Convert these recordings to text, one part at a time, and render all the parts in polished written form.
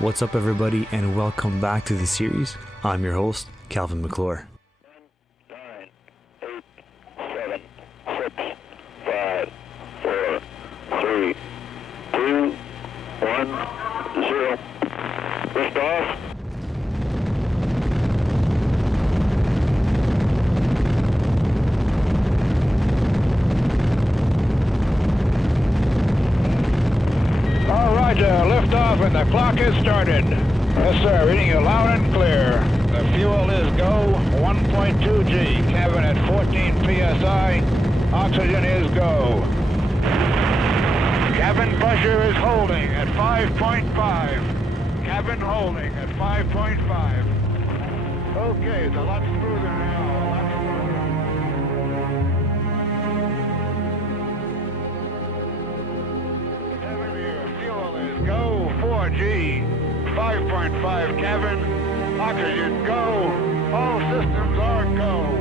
What's up, everybody, and welcome back to the series. I'm your host, Calvin Maclure. 9, 8, 7, 6, 5, 4, 3, 2, 1, 0. Lift off. All right, lift off and the clock has started. Yes, sir, reading you loud and clear. The fuel is go, 1.2 G, cabin at 14 PSI, oxygen is go. Cabin pressure is holding at 5.5. Cabin holding at 5.5. Okay, it's a lot smoother now, a lot smoother. Cabin here, fuel is go, 4G, 5.5 cabin, oxygen go, all systems are go.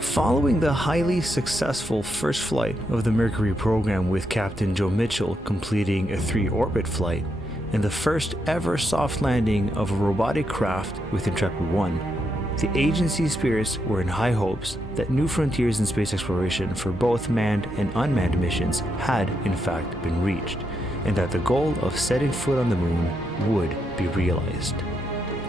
Following the highly successful first flight of the Mercury program with Captain Joe Mitchell completing a 3-orbit flight, and the first ever soft landing of a robotic craft with Intrepid 1, the agency's spirits were in high hopes that new frontiers in space exploration for both manned and unmanned missions had in fact been reached, and that the goal of setting foot on the moon would be realized.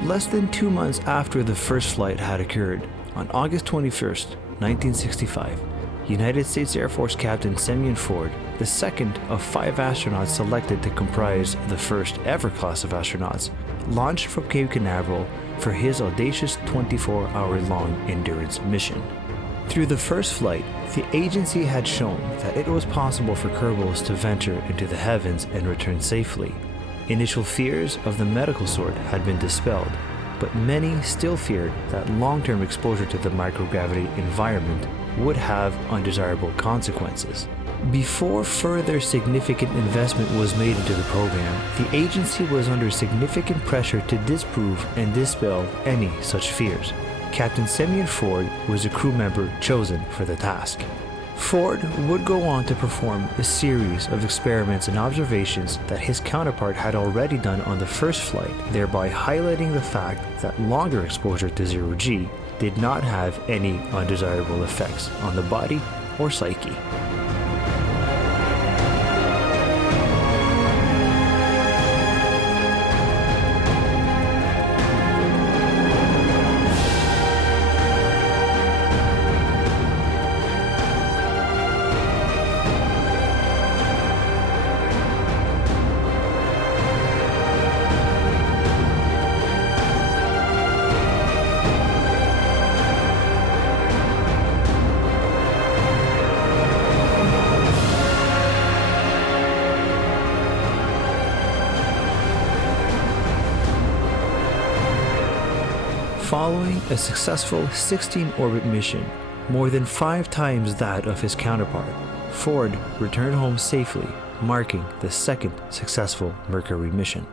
Less than 2 months after the first flight had occurred, on August 21st, 1965, United States Air Force Captain Semyon Ford, the second of 5 astronauts selected to comprise the first ever class of astronauts, launched from Cape Canaveral for his audacious 24-hour-long endurance mission. Through the first flight, the agency had shown that it was possible for Kerbals to venture into the heavens and return safely. Initial fears of the medical sort had been dispelled, but many still feared that long-term exposure to the microgravity environment would have undesirable consequences. Before further significant investment was made into the program, the agency was under significant pressure to disprove and dispel any such fears. Captain Semyon Ford was a crew member chosen for the task. Ford would go on to perform a series of experiments and observations that his counterpart had already done on the first flight, thereby highlighting the fact that longer exposure to zero-G did not have any undesirable effects on the body or psyche. Following a successful 16-orbit mission, more than 5 times that of his counterpart, Ford returned home safely, marking the second successful Mercury mission.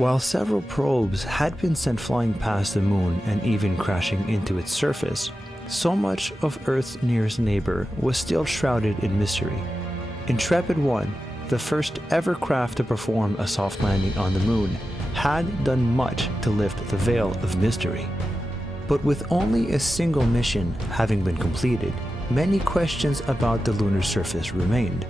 While several probes had been sent flying past the moon and even crashing into its surface, so much of Earth's nearest neighbor was still shrouded in mystery. Intrepid 1, the first ever craft to perform a soft landing on the moon, had done much to lift the veil of mystery. But with only a single mission having been completed, many questions about the lunar surface remained.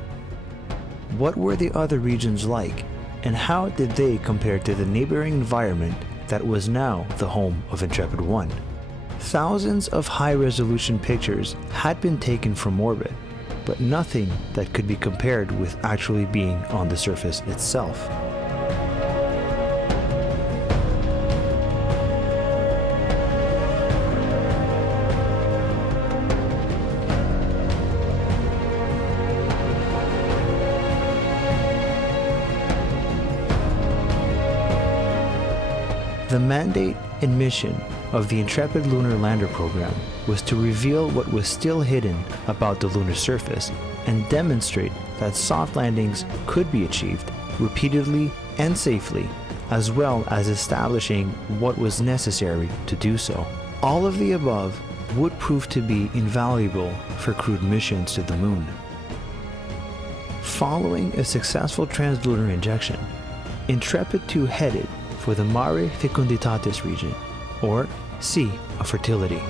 What were the other regions like, and how did they compare to the neighboring environment that was now the home of Intrepid 1? Thousands of high-resolution pictures had been taken from orbit, but nothing that could be compared with actually being on the surface itself. The mandate and mission of the Intrepid Lunar Lander program was to reveal what was still hidden about the lunar surface and demonstrate that soft landings could be achieved repeatedly and safely, as well as establishing what was necessary to do so. All of the above would prove to be invaluable for crewed missions to the moon. Following a successful translunar injection, Intrepid 2 headed for the Mare Fecunditatis region, or Sea of Fertility.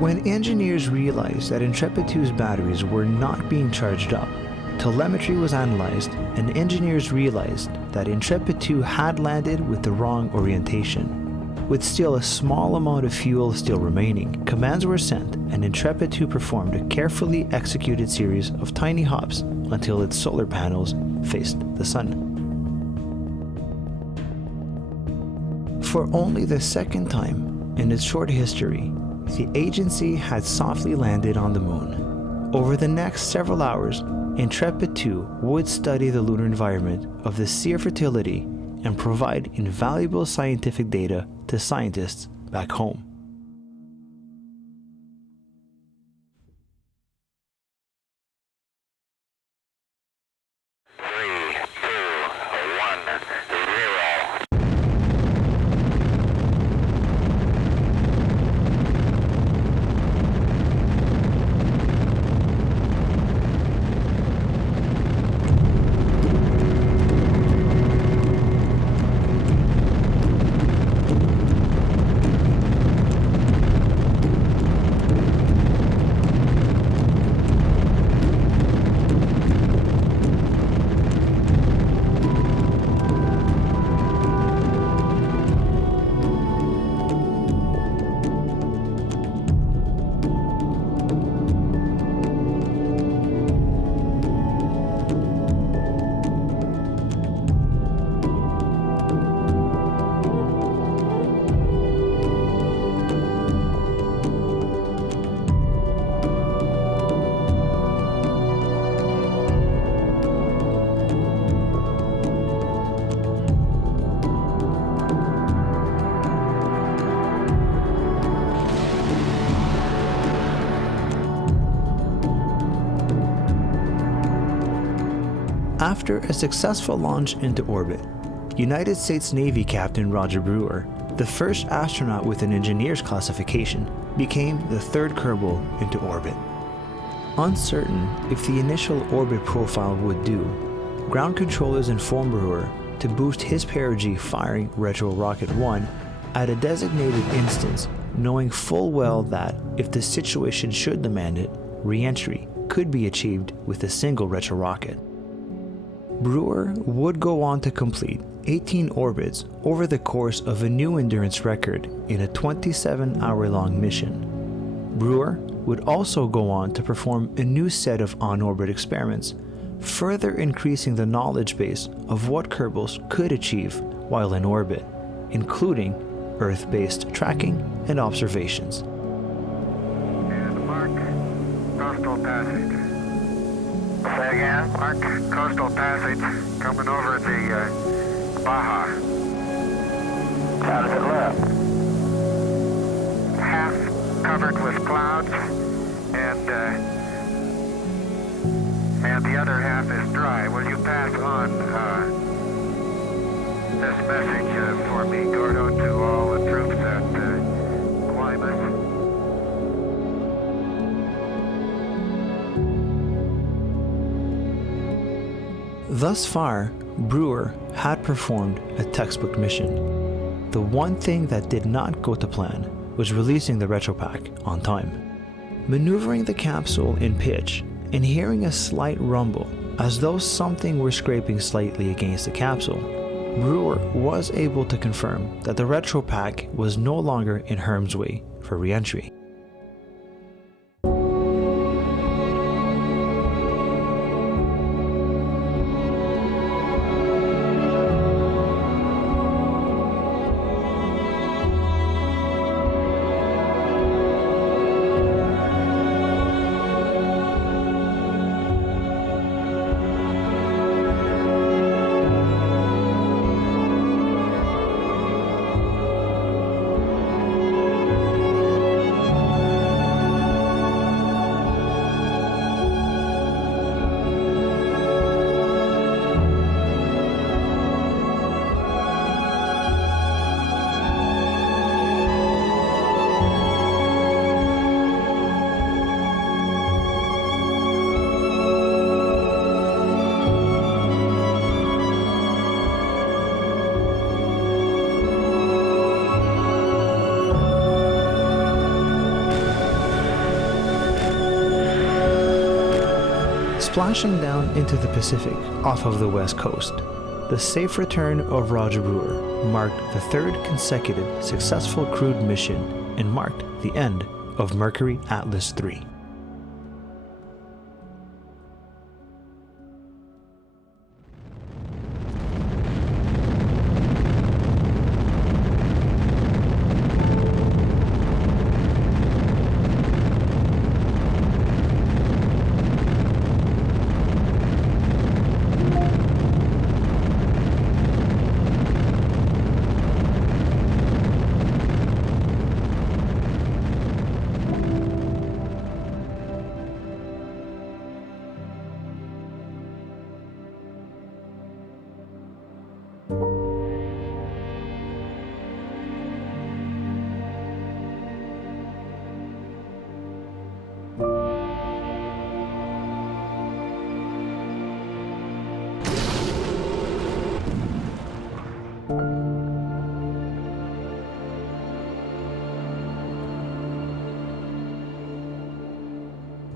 When engineers realized that Intrepid 2's batteries were not being charged up, telemetry was analyzed and engineers realized that Intrepid 2 had landed with the wrong orientation. With still a small amount of fuel still remaining, commands were sent and Intrepid 2 performed a carefully executed series of tiny hops until its solar panels faced the sun. For only the second time in its short history, the agency had softly landed on the moon. Over the next several hours, Intrepid 2 would study the lunar environment of the Sea of Fertility and provide invaluable scientific data to scientists back home. After a successful launch into orbit, United States Navy Captain Roger Brewer, the first astronaut with an engineer's classification, became the third Kerbal into orbit. Uncertain if the initial orbit profile would do, ground controllers informed Brewer to boost his perigee firing Retro Rocket 1 at a designated instance, knowing full well that, if the situation should demand it, re-entry could be achieved with a single retro rocket. Brewer would go on to complete 18 orbits over the course of a new endurance record in a 27-hour-long mission. Brewer would also go on to perform a new set of on-orbit experiments, further increasing the knowledge base of what Kerbals could achieve while in orbit, including Earth-based tracking and observations. And mark coastal passage. Say again? Mark coastal passage coming over the Baja. How does it look? Half covered with clouds, and the other half is dry. Will you pass on this message for me, Gordo, to all the troops at Guaymas? Thus far, Brewer had performed a textbook mission. The one thing that did not go to plan was releasing the retropack on time. Maneuvering the capsule in pitch and hearing a slight rumble as though something were scraping slightly against the capsule, Brewer was able to confirm that the retropack was no longer in harm's way for re-entry. Splashing down into the Pacific off of the west coast, the safe return of Roger Brewer marked the third consecutive successful crewed mission and marked the end of Mercury Atlas III.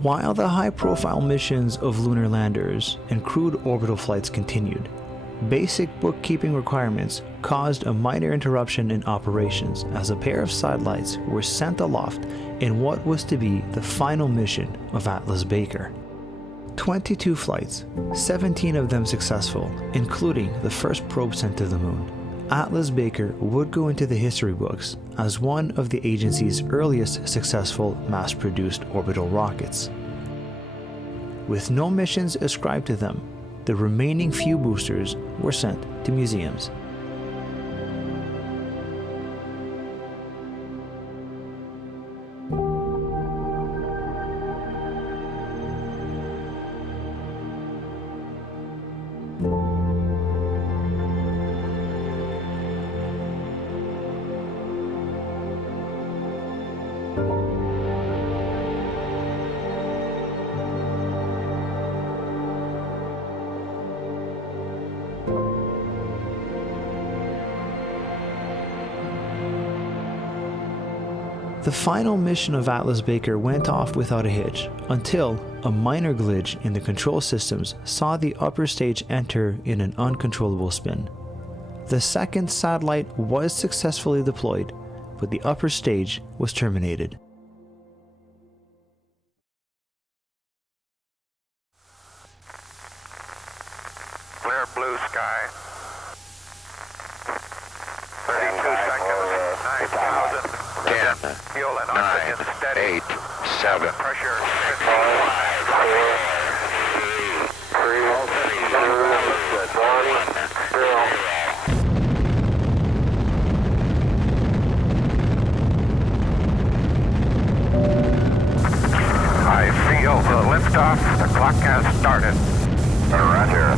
While the high-profile missions of lunar landers and crewed orbital flights continued, basic bookkeeping requirements caused a minor interruption in operations as a pair of satellites were sent aloft in what was to be the final mission of Atlas Baker. 22 flights, 17 of them successful, including the first probe sent to the moon. Atlas Baker would go into the history books as one of the agency's earliest successful mass-produced orbital rockets. With no missions ascribed to them, the remaining few boosters were sent to museums. The final mission of Atlas Baker went off without a hitch until a minor glitch in the control systems saw the upper stage enter in an uncontrollable spin. The second satellite was successfully deployed, but the upper stage was terminated. Clear blue sky. 32 seconds. 9,000. 10. Fuel and oxygen steady. 8. 7. Pressure 55. 4. 3. 1. 0. I feel the liftoff. The clock has started. Roger.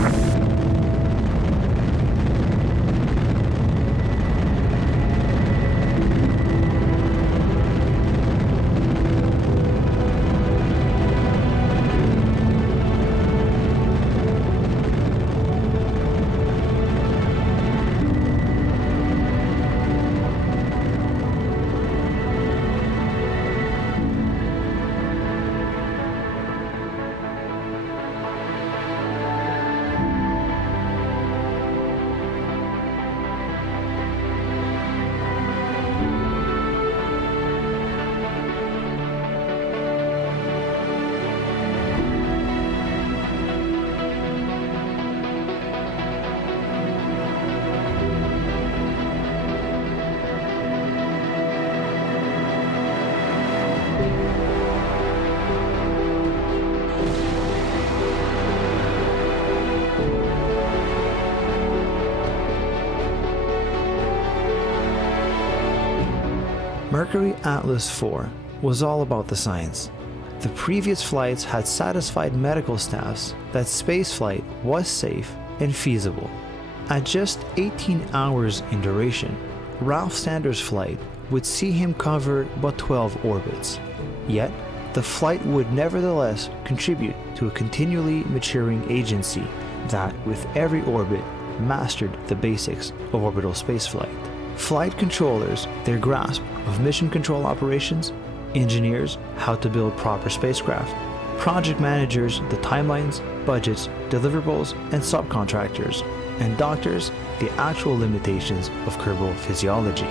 Mercury Atlas 4 was all about the science. The previous flights had satisfied medical staffs that spaceflight was safe and feasible. At just 18 hours in duration, Ralph Sanders' flight would see him cover but 12 orbits. Yet, the flight would nevertheless contribute to a continually maturing agency that, with every orbit, mastered the basics of orbital spaceflight. Flight controllers, their grasp of mission control operations, engineers, how to build proper spacecraft, project managers, the timelines, budgets, deliverables, and subcontractors, and doctors, the actual limitations of Kerbal physiology.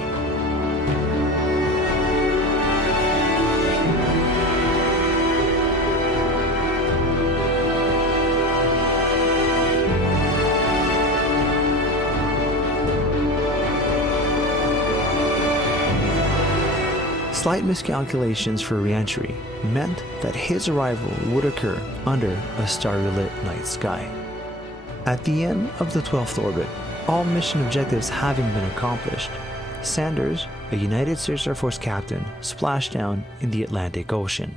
Slight miscalculations for re-entry meant that his arrival would occur under a starry-lit night sky. At the end of the 12th orbit, all mission objectives having been accomplished, Sanders, a United States Air Force captain, splashed down in the Atlantic Ocean.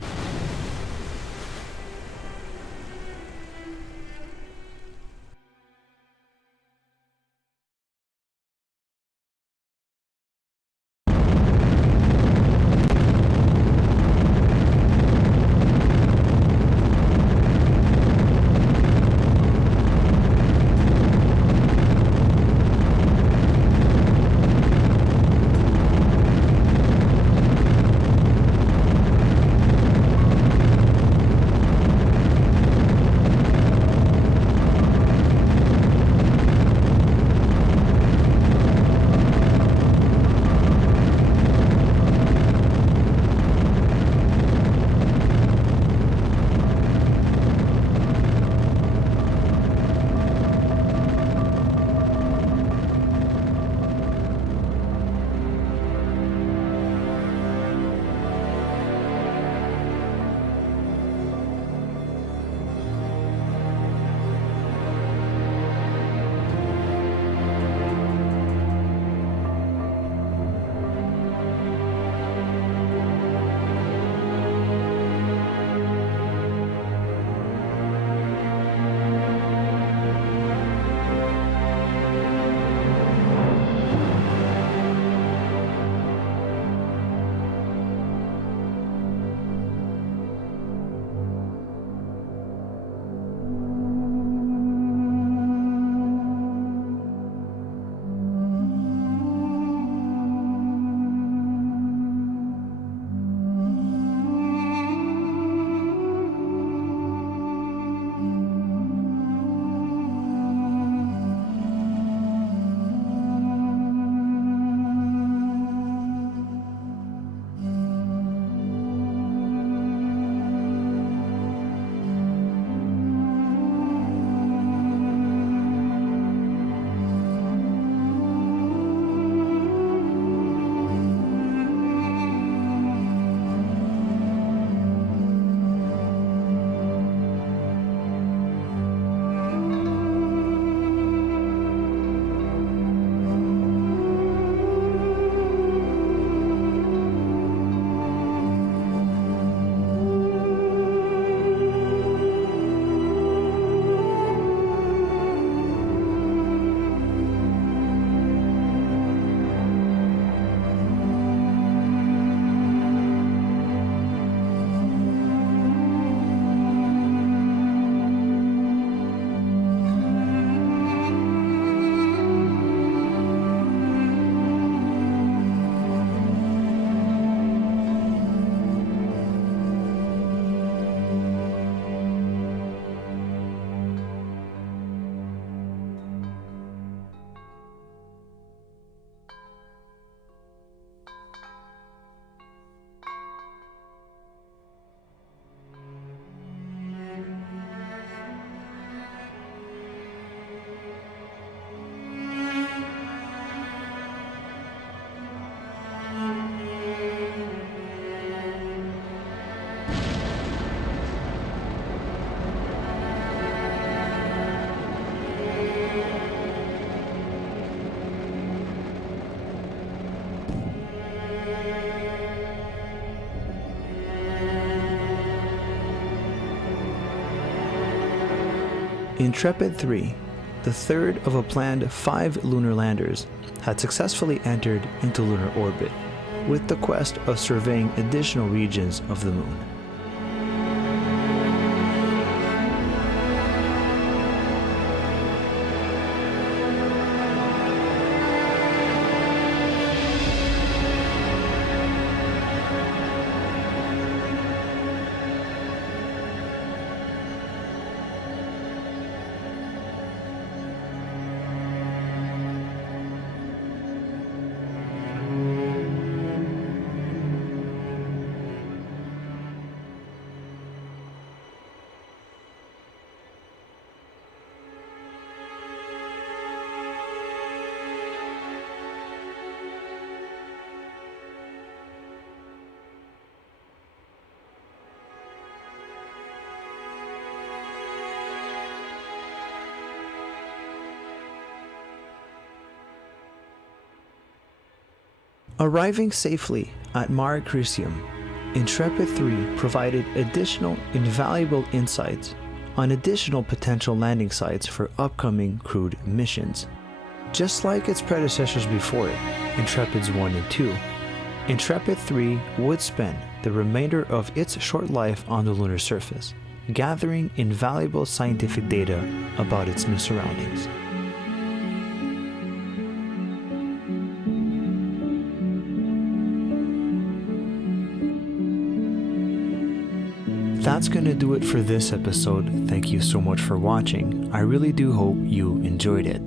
Intrepid 3, the third of a planned 5 lunar landers, had successfully entered into lunar orbit, with the quest of surveying additional regions of the moon. Arriving safely at Mare Crisium, Intrepid 3 provided additional invaluable insights on additional potential landing sites for upcoming crewed missions. Just like its predecessors before it, Intrepids 1 and 2, Intrepid 3 would spend the remainder of its short life on the lunar surface, gathering invaluable scientific data about its new surroundings. That's gonna do it for this episode. Thank you so much for watching. I really do hope you enjoyed it.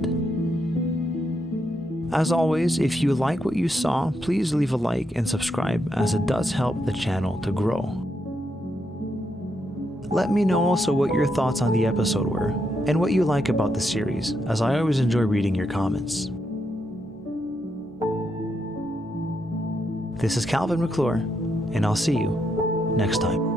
As always, if you like what you saw, please leave a like and subscribe, as it does help the channel to grow. Let me know also what your thoughts on the episode were, and what you like about the series, as I always enjoy reading your comments. This is Calvin Maclure, and I'll see you next time.